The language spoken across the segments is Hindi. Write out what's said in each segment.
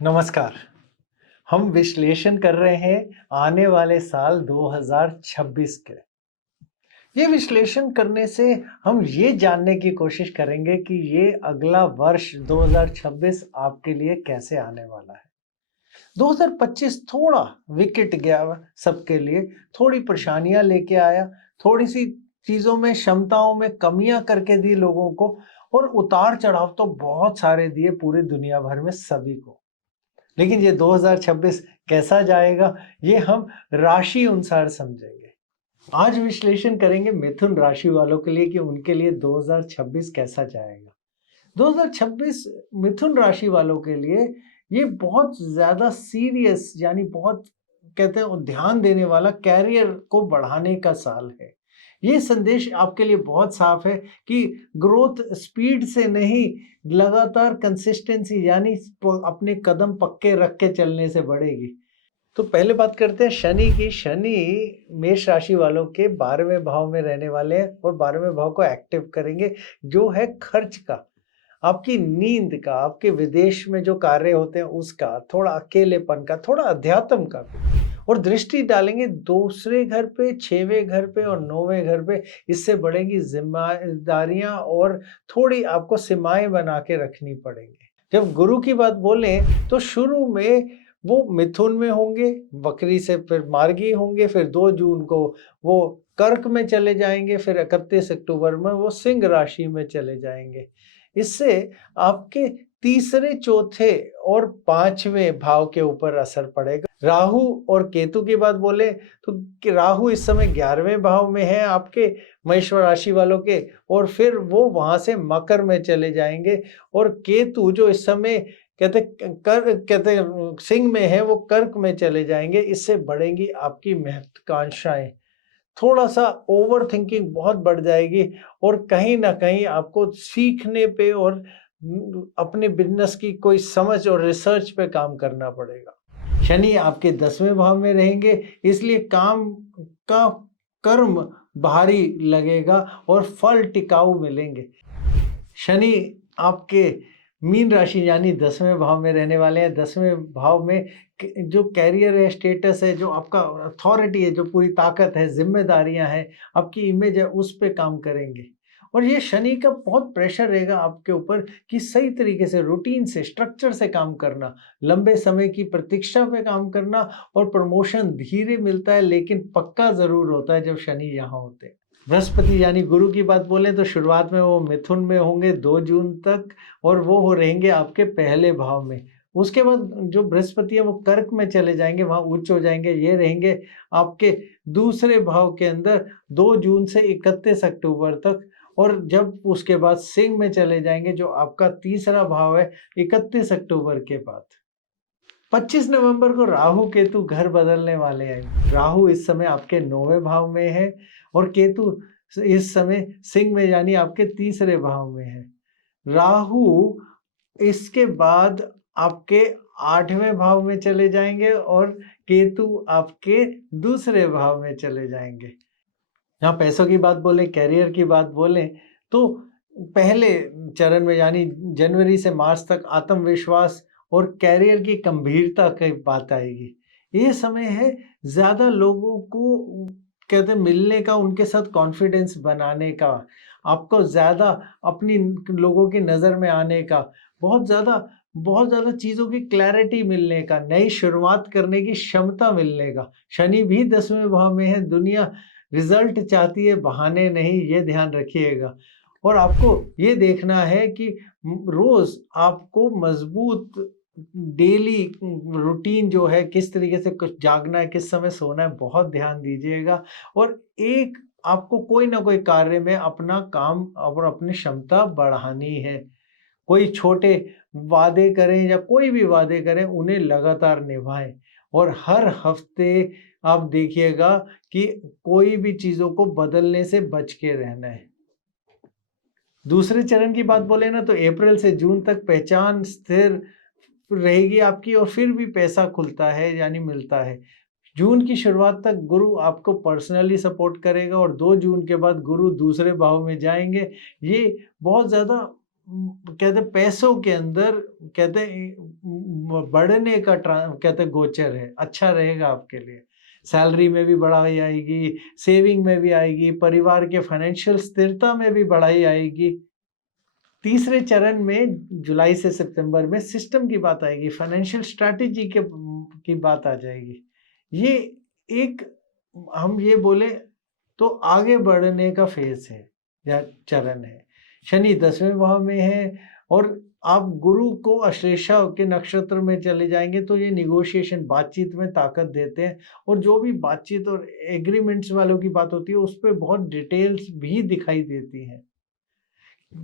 नमस्कार। हम विश्लेषण कर रहे हैं आने वाले साल 2026 के। ये विश्लेषण करने से हम ये जानने की कोशिश करेंगे कि ये अगला वर्ष 2026 आपके लिए कैसे आने वाला है। 2025 थोड़ा विकेट गया सबके लिए, थोड़ी परेशानियां लेके आया, थोड़ी सी चीजों में क्षमताओं में कमियां करके दी लोगों को, और उतार चढ़ाव तो बहुत सारे दिए पूरी दुनिया भर में सभी को। लेकिन ये 2026 कैसा जाएगा, ये हम राशि अनुसार समझेंगे। आज विश्लेषण करेंगे मिथुन राशि वालों के लिए कि उनके लिए 2026 कैसा जाएगा। 2026 मिथुन राशि वालों के लिए ये बहुत ज्यादा सीरियस, यानी बहुत कहते हैं ध्यान देने वाला, कैरियर को बढ़ाने का साल है। ये संदेश आपके लिए बहुत साफ है कि ग्रोथ स्पीड से नहीं, लगातार कंसिस्टेंसी यानी अपने कदम पक्के रख के चलने से बढ़ेगी। तो पहले बात करते हैं शनि की। शनि मेष राशि वालों के 12वें भाव में रहने वाले हैं और 12वें भाव को एक्टिव करेंगे, जो है खर्च का, आपकी नींद का, आपके विदेश में जो कार्य होते हैं उसका, थोड़ा अकेलेपन का, थोड़ा अध्यात्म का भी। और दृष्टि डालेंगे दूसरे घर पे, 6वें घर पे और 9वें घर पे। इससे बढ़ेंगी जिम्मेदारियां और थोड़ी आपको सीमाएं बना के रखनी पड़ेंगी। जब गुरु की बात बोलें तो शुरू में वो मिथुन में होंगे, वक्री से फिर मार्गी होंगे, फिर 2 जून को वो कर्क में चले जाएंगे, फिर 31 अक्टूबर में वो सिंह राशि में चले जाएंगे। इससे आपके तीसरे, चौथे और 5वें भाव के ऊपर असर पड़ेगा। राहु और केतु की बात बोले तो राहु इस समय 11वें भाव में है आपके मेष राशि वालों के, और फिर वो वहां से मकर में चले जाएंगे। और केतु जो इस समय कहते सिंह में है, वो कर्क में चले जाएंगे। इससे बढ़ेंगी आपकी महत्वाकांक्षाएं, थोड़ा सा ओवर थिंकिंग बहुत बढ़ जाएगी, और कहीं ना कहीं आपको सीखने पे और अपने बिजनेस की कोई समझ और रिसर्च पे काम करना पड़ेगा। शनि आपके 10वें भाव में रहेंगे, इसलिए काम का कर्म भारी लगेगा और फल टिकाऊ मिलेंगे। शनि आपके मीन राशि यानी 10वें भाव में रहने वाले हैं। 10वें भाव में जो कैरियर है, स्टेटस है, जो आपका अथॉरिटी है, जो पूरी ताकत है, जिम्मेदारियां हैं, आपकी इमेज है, उस पे काम करेंगे। और ये शनि का बहुत प्रेशर रहेगा आपके ऊपर कि सही तरीके से, रूटीन से, स्ट्रक्चर से काम करना, लंबे समय की प्रतीक्षा पे काम करना। और प्रमोशन धीरे मिलता है लेकिन पक्का जरूर होता है जब शनि यहाँ होते हैं। बृहस्पति यानी गुरु की बात बोलें तो शुरुआत में वो मिथुन में होंगे 2 जून तक, और वो हो रहेंगे आपके पहले भाव में। उसके बाद जो बृहस्पति है वो कर्क में चले जाएंगे, वहां उच्च हो जाएंगे। ये रहेंगे आपके दूसरे भाव के अंदर 2 जून से 31 अक्टूबर तक, और जब उसके बाद सिंह में चले जाएंगे जो आपका तीसरा भाव है 31 अक्टूबर के बाद। 25 नवंबर को राहु केतु घर बदलने वाले हैं। राहु इस समय आपके 9वें भाव में है और केतु इस समय सिंह में यानी आपके तीसरे भाव में है। राहु इसके बाद आपके 8वें भाव में चले जाएंगे और केतु आपके दूसरे भाव में चले जाएंगे। यहाँ पैसों की बात बोलें, कैरियर की बात बोलें तो पहले चरण में यानी जनवरी से मार्च तक आत्मविश्वास और कैरियर की गंभीरता की बात आएगी। ये समय है ज़्यादा लोगों को कहते हैं मिलने का, उनके साथ कॉन्फिडेंस बनाने का, आपको ज़्यादा अपनी लोगों की नज़र में आने का, बहुत ज़्यादा चीज़ों की क्लैरिटी मिलने का, नई शुरुआत करने की क्षमता मिलने का। शनि भी 10वें भाव में है। दुनिया रिजल्ट चाहती है, बहाने नहीं, ये ध्यान रखिएगा। और आपको ये देखना है कि रोज आपको मजबूत डेली रूटीन जो है, किस तरीके से कुछ जागना है, किस समय सोना है, बहुत ध्यान दीजिएगा। और एक आपको कोई ना कोई कार्य में अपना काम और अपनी क्षमता बढ़ानी है। कोई छोटे वादे करें या कोई भी वादे करें, उन्हें लगातार निभाएं। और हर हफ्ते आप देखिएगा कि कोई भी चीज़ों को बदलने से बच के रहना है। दूसरे चरण की बात बोले ना तो अप्रैल से जून तक पहचान स्थिर रहेगी आपकी, और फिर भी पैसा खुलता है यानी मिलता है। जून की शुरुआत तक गुरु आपको पर्सनली सपोर्ट करेगा और 2 जून के बाद गुरु दूसरे भाव में जाएंगे। ये बहुत ज़्यादा कहते पैसों के अंदर कहते बढ़ने का कहते गोचर है, अच्छा रहेगा आपके लिए। सैलरी में भी बढ़ाई आएगी, सेविंग में भी आएगी, परिवार के फाइनेंशियल स्थिरता में भी बढ़ाई आएगी। तीसरे चरण में जुलाई से सितंबर में सिस्टम की बात आएगी, फाइनेंशियल स्ट्रैटेजी के की बात आ जाएगी। ये एक हम ये बोले तो आगे बढ़ने का फेज है या चरण है। शनि 10वें भाव में है और आप गुरु को अश्लेषा के नक्षत्र में चले जाएंगे तो ये निगोशिएशन बातचीत में ताकत देते हैं और जो भी बातचीत और एग्रीमेंट्स वालों की बात होती है उस पर बहुत डिटेल्स भी दिखाई देती हैं।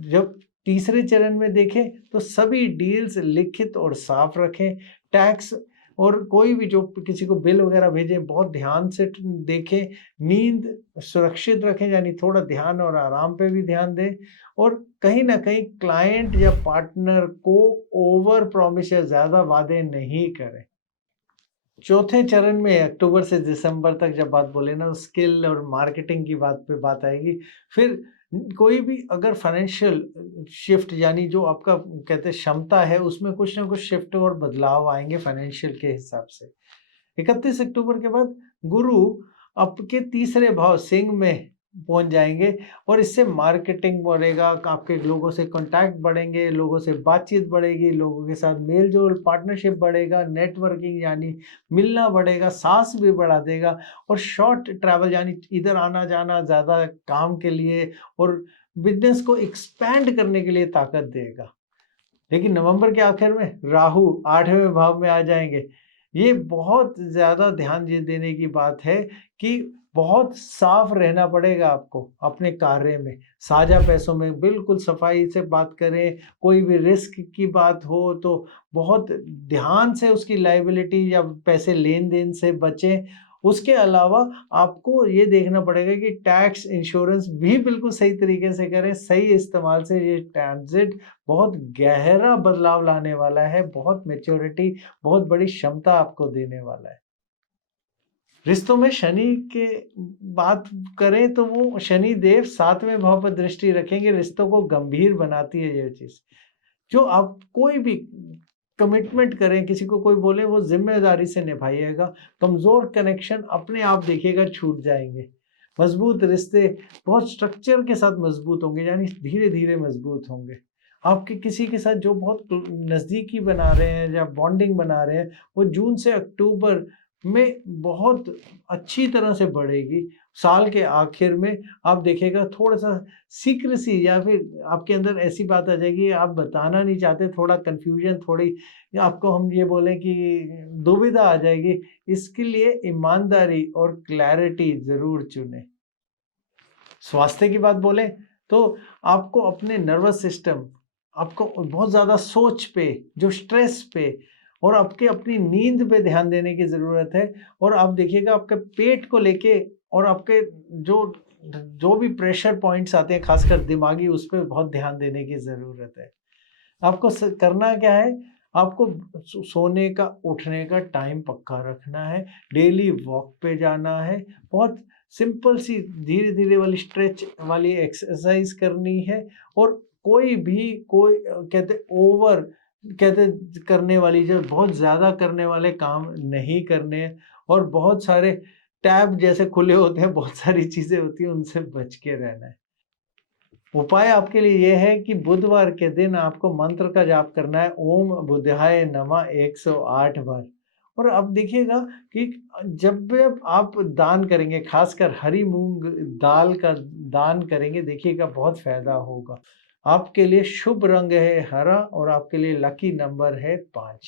जब तीसरे चरण में देखें तो सभी डील्स लिखित और साफ रखें। टैक्स और कोई भी जो किसी को बिल वगैरह भेजें बहुत ध्यान से देखें। नींद सुरक्षित रखें, यानी थोड़ा ध्यान और आराम पे भी ध्यान दें और कहीं ना कहीं क्लाइंट या पार्टनर को ओवर प्रॉमिस या ज़्यादा वादे नहीं करें। चौथे चरण में अक्टूबर से दिसंबर तक जब बात बोले ना, स्किल और मार्केटिंग की बात पे बात आएगी। फिर कोई भी अगर फाइनेंशियल शिफ्ट यानी जो आपका कहते हैं क्षमता है उसमें कुछ ना कुछ शिफ्ट और बदलाव आएंगे फाइनेंशियल के हिसाब से। 31 अक्टूबर के बाद गुरु आपके तीसरे भाव सिंह में पहुंच जाएंगे और इससे मार्केटिंग बढ़ेगा, आपके लोगों से कांटेक्ट बढ़ेंगे, लोगों से बातचीत बढ़ेगी, लोगों के साथ मेल जोल पार्टनरशिप बढ़ेगा, नेटवर्किंग यानी मिलना बढ़ेगा, सांस भी बढ़ा देगा और शॉर्ट ट्रैवल यानी इधर आना जाना ज़्यादा काम के लिए और बिजनेस को एक्सपैंड करने के लिए ताकत देगा। लेकिन नवंबर के आखिर में राहु 8वें भाव में आ जाएंगे। ये बहुत ज़्यादा ध्यान ये देने की बात है कि बहुत साफ रहना पड़ेगा आपको अपने कार्य में। साझा पैसों में बिल्कुल सफाई से बात करें। कोई भी रिस्क की बात हो तो बहुत ध्यान से उसकी लायबिलिटी या पैसे लेन देन से बचें। उसके अलावा आपको ये देखना पड़ेगा कि टैक्स इंश्योरेंस भी बिल्कुल सही तरीके से करें। सही इस्तेमाल से ये ट्रांजिट बहुत गहरा बदलाव लाने वाला है, बहुत मैच्योरिटी, बहुत बड़ी क्षमता आपको देने वाला है। रिश्तों में शनि के बात करें तो वो शनि देव 7वें भाव पर दृष्टि रखेंगे। रिश्तों को गंभीर बनाती है ये चीज। जो आप कोई भी कमिटमेंट करें, किसी को कोई बोले, वो जिम्मेदारी से निभाइएगा। कमजोर कनेक्शन अपने आप देखिएगा छूट जाएंगे। मजबूत रिश्ते बहुत स्ट्रक्चर के साथ मजबूत होंगे, यानी धीरे धीरे मजबूत होंगे। आपके किसी के साथ जो बहुत नज़दीकी बना रहे हैं या बॉन्डिंग बना रहे हैं, वो जून से अक्टूबर में बहुत अच्छी तरह से बढ़ेगी। साल के आखिर में आप देखिएगा थोड़ा सा सीक्रेसी या फिर आपके अंदर ऐसी बात आ जाएगी आप बताना नहीं चाहते, थोड़ा कन्फ्यूजन, थोड़ी आपको हम ये बोलें कि दुविधा आ जाएगी। इसके लिए ईमानदारी और क्लैरिटी ज़रूर चुनें। स्वास्थ्य की बात बोलें तो आपको अपने नर्वस सिस्टम, आपको बहुत ज़्यादा सोच पे, जो स्ट्रेस पे और आपके अपनी नींद पे ध्यान देने की ज़रूरत है। और आप देखिएगा आपके पेट को लेके और आपके जो जो भी प्रेशर पॉइंट्स आते हैं खासकर दिमागी, उस पर बहुत ध्यान देने की ज़रूरत है। आपको करना क्या है, आपको सोने का उठने का टाइम पक्का रखना है, डेली वॉक पे जाना है, बहुत सिंपल सी धीरे धीरे वाली स्ट्रेच वाली एक्सरसाइज करनी है और कोई भी कोई कहते ओवर कहते करने वाली, जो बहुत ज़्यादा करने वाले काम नहीं करने हैं और बहुत सारे टैब जैसे खुले होते हैं, बहुत सारी चीज़ें होती हैं, उनसे बच के रहना है। उपाय आपके लिए ये है कि बुधवार के दिन आपको मंत्र का जाप करना है, ओम बुधाय नमः 108 बार। और अब देखिएगा कि जब भी आप दान करेंगे, खासकर हरी मूंग दाल का दान करेंगे, देखिएगा बहुत फायदा होगा। आपके लिए शुभ रंग है हरा और आपके लिए लकी नंबर है 5।